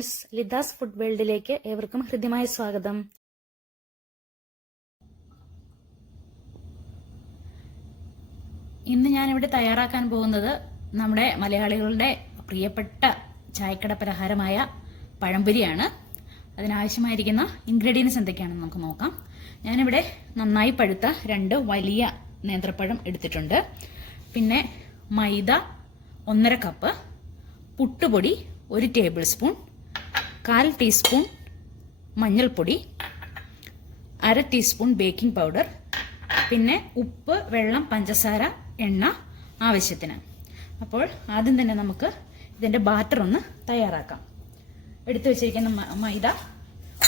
Friends, ലിഥാസ് food വേൾഡിലേക്ക് ഏവർക്കും ഹൃദ്യമായ സ്വാഗതം. ഇന്ന് ഞാനിവിടെ തയ്യാറാക്കാൻ പോകുന്നത് നമ്മുടെ മലയാളികളുടെ പ്രിയപ്പെട്ട ചായക്കട പലഹാരമായ പഴംപൊരിയാണ്. അതിനാവശ്യമായിരിക്കുന്ന ഇൻഗ്രീഡിയൻസ് എന്തൊക്കെയാണെന്ന് നമുക്ക് നോക്കാം. ഞാനിവിടെ നന്നായി പഴുത്ത 2 വലിയ നേന്ത്രപ്പഴം എടുത്തിട്ടുണ്ട്. പിന്നെ മൈദ 1.5 കപ്പ്, പുട്ടുപൊടി 1 ടേബിൾ സ്പൂൺ, 1/4 ടീസ്പൂൺ മഞ്ഞൾപ്പൊടി, 1/2 ടീസ്പൂൺ ബേക്കിംഗ് പൗഡർ, പിന്നെ ഉപ്പ്, വെള്ളം, പഞ്ചസാര, എണ്ണ ആവശ്യത്തിന്. അപ്പോൾ ആദ്യം തന്നെ നമുക്ക് ഇതിൻ്റെ ബാറ്റർ ഒന്ന് തയ്യാറാക്കാം. എടുത്തു വെച്ചിരിക്കുന്ന മൈദ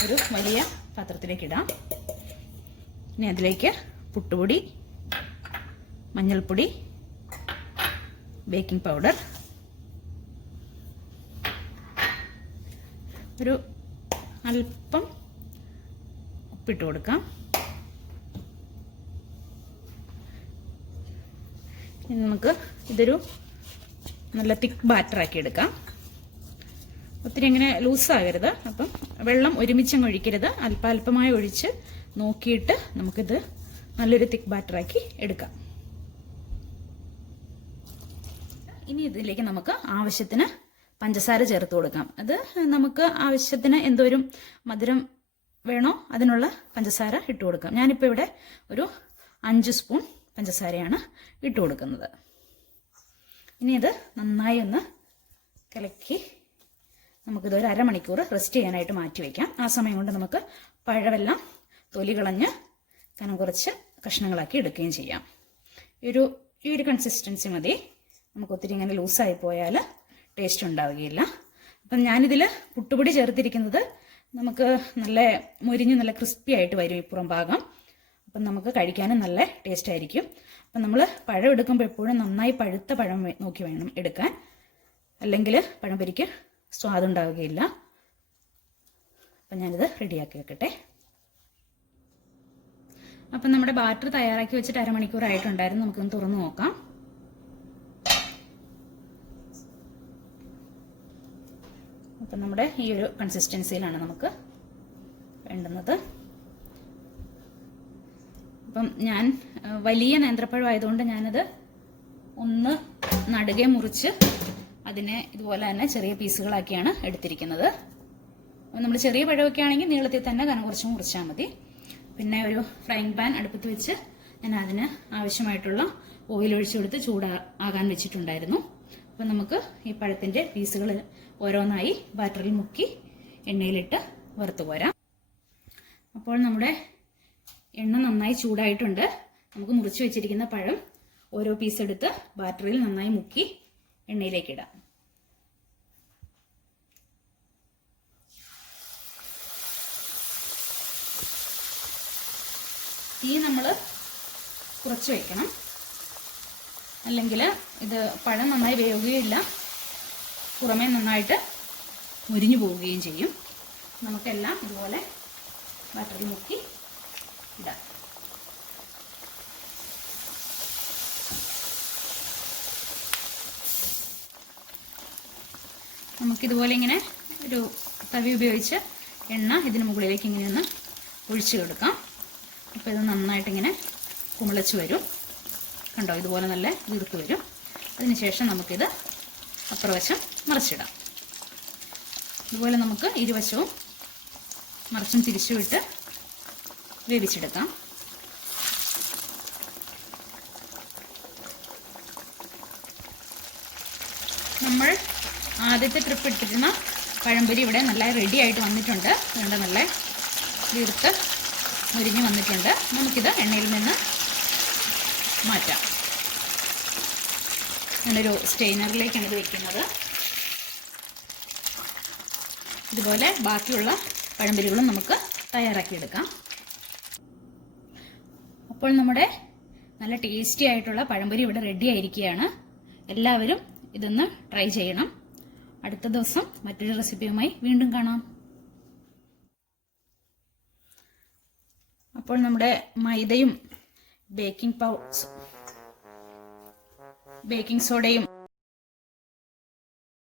ഒരു വലിയ പാത്രത്തിലേക്ക് ഇടാം. ഇനി അതിലേക്ക് പുട്ടുപൊടി, മഞ്ഞൾപ്പൊടി, ബേക്കിംഗ് പൗഡർ, ഒരു അല്പം ഉപ്പിട്ട് കൊടുക്കാം. ഇനി നമുക്ക് ഇതൊരു നല്ല തിക്ക് ബാറ്ററാക്കി എടുക്കാം. ഒത്തിരി ഇങ്ങനെ ലൂസാകരുത്. അപ്പം വെള്ളം ഒരുമിച്ചങ്ങ് ഒഴിക്കരുത്. അല്പാൽപമായി ഒഴിച്ച് നോക്കിയിട്ട് നമുക്കിത് നല്ലൊരു തിക്ക് ബാറ്ററാക്കി എടുക്കാം. ഇനി ഇതിലേക്ക് നമുക്ക് ആവശ്യത്തിന് പഞ്ചസാര ചേർത്ത് കൊടുക്കാം. അത് നമുക്ക് ആവശ്യത്തിന് എന്തോരം മധുരം വേണോ അതിനുള്ള പഞ്ചസാര ഇട്ട് കൊടുക്കാം. ഞാനിപ്പോൾ ഇവിടെ ഒരു 5 സ്പൂൺ പഞ്ചസാരയാണ് ഇട്ട് കൊടുക്കുന്നത്. ഇനി ഇത് നന്നായി ഒന്ന് കലക്കി നമുക്കിത് ഒരു അരമണിക്കൂർ റെസ്റ്റ് ചെയ്യാനായിട്ട് മാറ്റി വയ്ക്കാം. ആ സമയം കൊണ്ട് നമുക്ക് പഴമെല്ലാം തൊലി കളഞ്ഞ് കനം കുറച്ച് കഷ്ണങ്ങളാക്കി എടുക്കുകയും ചെയ്യാം. ഈ ഒരു കൺസിസ്റ്റൻസി മതി. നമുക്ക് ഒത്തിരി ഇങ്ങനെ ലൂസായി പോയാൽ ടേസ്റ്റ് ഉണ്ടാവുകയില്ല. അപ്പം ഞാനിതിൽ പുട്ടുപൊടി ചേർത്തിരിക്കുന്നത് നമുക്ക് നല്ല മുരിഞ്ഞ് നല്ല ക്രിസ്പി ആയിട്ട് വരും ഈ പുറം ഭാഗം. അപ്പം നമുക്ക് കഴിക്കാനും നല്ല ടേസ്റ്റ് ആയിരിക്കും. അപ്പം നമ്മൾ പഴം എടുക്കുമ്പോൾ എപ്പോഴും നന്നായി പഴുത്ത പഴം നോക്കി വേണം എടുക്കാൻ, അല്ലെങ്കിൽ പഴംപൊരിക്ക് സ്വാദുണ്ടാവുകയില്ല. അപ്പം ഞാനിത് റെഡിയാക്കി വെക്കട്ടെ. അപ്പം നമ്മുടെ ബാറ്റർ തയ്യാറാക്കി വെച്ചിട്ട് അരമണിക്കൂറായിട്ടുണ്ടായിരുന്നു. നമുക്കൊന്ന് തുറന്നു നോക്കാം. അപ്പം നമ്മുടെ ഈ ഒരു കൺസിസ്റ്റൻസിയിലാണ് നമുക്ക് വേണ്ടുന്നത്. അപ്പം ഞാൻ വലിയ നേന്ത്രപ്പഴം ആയതുകൊണ്ട് ഞാനത് ഒന്ന് നടുകെ മുറിച്ച് അതിനെ ഇതുപോലെ തന്നെ ചെറിയ പീസുകളാക്കിയാണ് എടുത്തിരിക്കുന്നത്. നമ്മൾ ചെറിയ പഴമൊക്കെ ആണെങ്കിൽ നീളത്തിൽ തന്നെ കനം കുറച്ച് മുറിച്ചാൽ മതി. പിന്നെ ഒരു ഫ്രൈങ് പാൻ അടുപ്പത്ത് വെച്ച് ഞാൻ അതിന് ആവശ്യമായിട്ടുള്ള ഓയിൽ ഒഴിച്ചു കൊടുത്ത് ചൂടാകാൻ വെച്ചിട്ടുണ്ടായിരുന്നു. അപ്പം നമുക്ക് ഈ പഴത്തിൻ്റെ പീസുകൾ ഓരോന്നായി ബാറ്ററിൽ മുക്കി എണ്ണയിലിട്ട് വറുത്ത് പോരാം. അപ്പോൾ നമ്മുടെ എണ്ണ നന്നായി ചൂടായിട്ടുണ്ട്. നമുക്ക് മുറിച്ച് വെച്ചിരിക്കുന്ന പഴം ഓരോ പീസ് എടുത്ത് ബാറ്ററിൽ നന്നായി മുക്കി എണ്ണയിലേക്ക് ഇടാം. തീ നമ്മൾ കുറച്ച് വയ്ക്കണം, അല്ലെങ്കിൽ ഇത് പഴം നന്നായി വേവുകയില്ല, പുറമേ നന്നായിട്ട് മുരിഞ്ഞു പോവുകയും ചെയ്യും. നമുക്കെല്ലാം ഇതുപോലെ ബാറ്ററിൽ മുക്കി ഇടാം. നമുക്കിതുപോലെ ഇങ്ങനെ ഒരു തവി ഉപയോഗിച്ച് എണ്ണ ഇതിന് മുകളിലേക്ക് ഇങ്ങനെ ഒന്ന് ഒഴിച്ചു കൊടുക്കാം. അപ്പോൾ ഇത് നന്നായിട്ടിങ്ങനെ കുമിളച്ച് വരും. കണ്ടോ, ഇതുപോലെ നല്ല വീർത്ത് വരും. അതിനുശേഷം നമുക്കിത് അപ്പുറവശം മറിച്ചിടാം. ഇതുപോലെ നമുക്ക് ഇരുവശവും മറിച്ചും തിരിച്ചുവിട്ട് വേവിച്ചെടുക്കാം. നമ്മൾ ആദ്യത്തെ ട്രിപ്പ് ഇട്ടിരുന്ന പഴംപൊരി ഇവിടെ നല്ല റെഡി ആയിട്ട് വന്നിട്ടുണ്ട്. അതുകൊണ്ട് നല്ല വീർത്ത് മുരിഞ്ഞ് വന്നിട്ടുണ്ട്. നമുക്കിത് എണ്ണയിൽ നിന്ന് മാറ്റാം. ഞാനൊരു സ്റ്റെയിനറിലേക്കാണ് ഇത് വെക്കുന്നത്. ഇതുപോലെ ബാക്കിയുള്ള പഴംപൊരികളും നമുക്ക് തയ്യാറാക്കിയെടുക്കാം. അപ്പോൾ നമ്മുടെ നല്ല ടേസ്റ്റി ആയിട്ടുള്ള പഴംപൊരി ഇവിടെ റെഡി ആയിരിക്കുകയാണ്. എല്ലാവരും ഇതൊന്ന് ട്രൈ ചെയ്യണം. അടുത്ത ദിവസം മറ്റൊരു റെസിപ്പിയുമായി വീണ്ടും കാണാം. അപ്പോൾ നമ്മുടെ മൈദയും ബേക്കിംഗ് സോഡയും